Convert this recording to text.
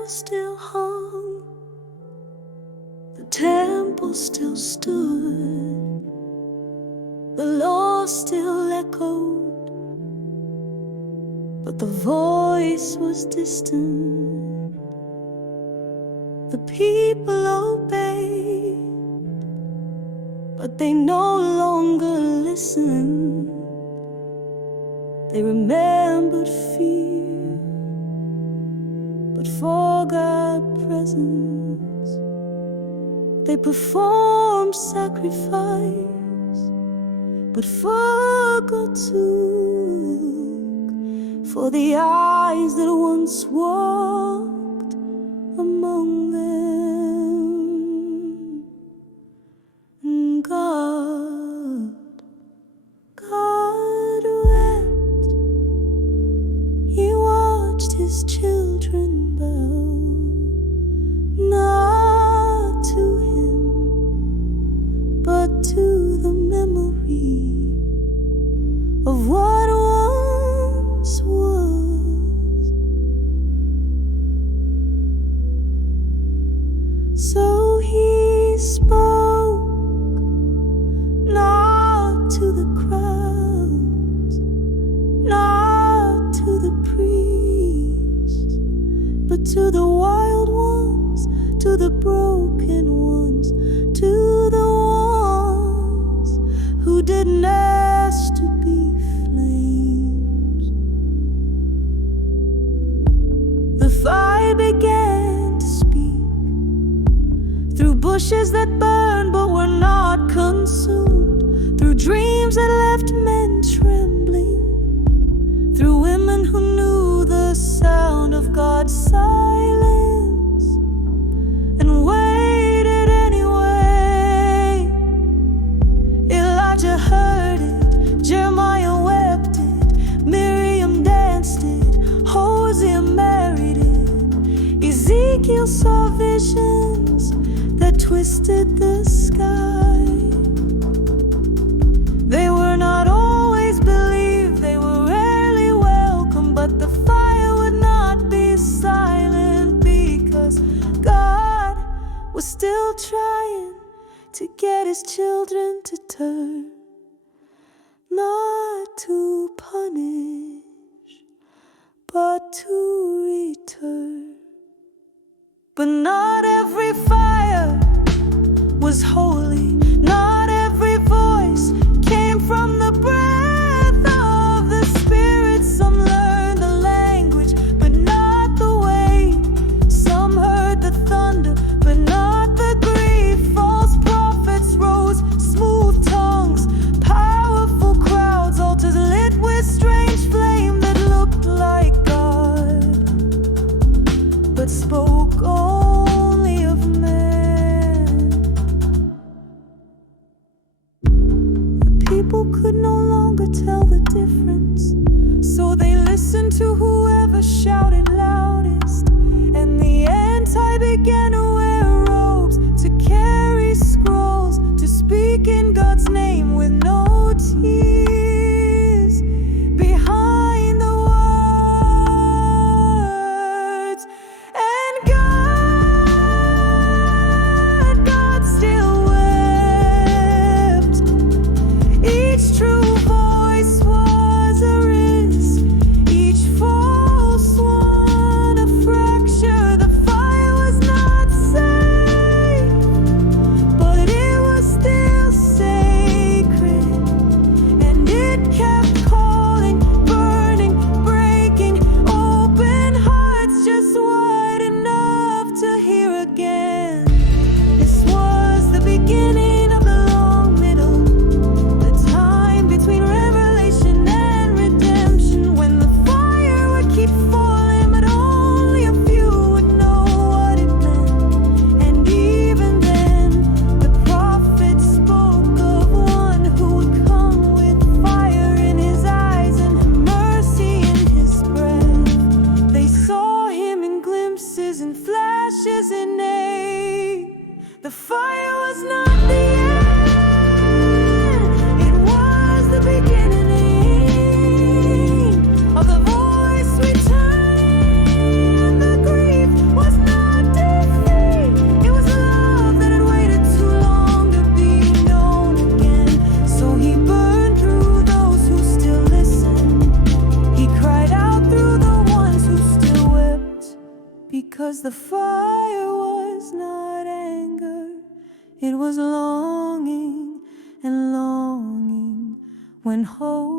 veil still hung, the temple still stood, the law still echoed, but the voice was distant. The people obeyed, but they no longer listened. They remembered fear, but forgot presence. They performed sacrifice, but forgot to look for the eyes that once walked among them. And God wept. He watched his children bow, not to him, but to the memory of what once was. So he spoke, not to the crowds, not to the priests, but to the wild ones, to the broken ones, to the ones who didn't ask to be flames. The fire began to speak through bushes that burned but were not consumed, through dreams that left men trembling, through women who knew the sound of God's silence and waited anyway. Elijah heard it, Jeremiah wept it, Miriam danced it, Hosea married it, Ezekiel saw visions that twisted the sky. They were not always believed, they were rarely welcome, but the fire would not be silent, because God was still trying to get his children to turn, not to punish, but to return. But not every fire was holy, not every voice came from the breath of the Spirit. Some learned the language, but not the way. Some heard the thunder, but not the grief. False prophets rose, smooth tongues, powerful crowds, altars lit with strange flame that looked like God. because the fire was not anger, it was longing and longing when hope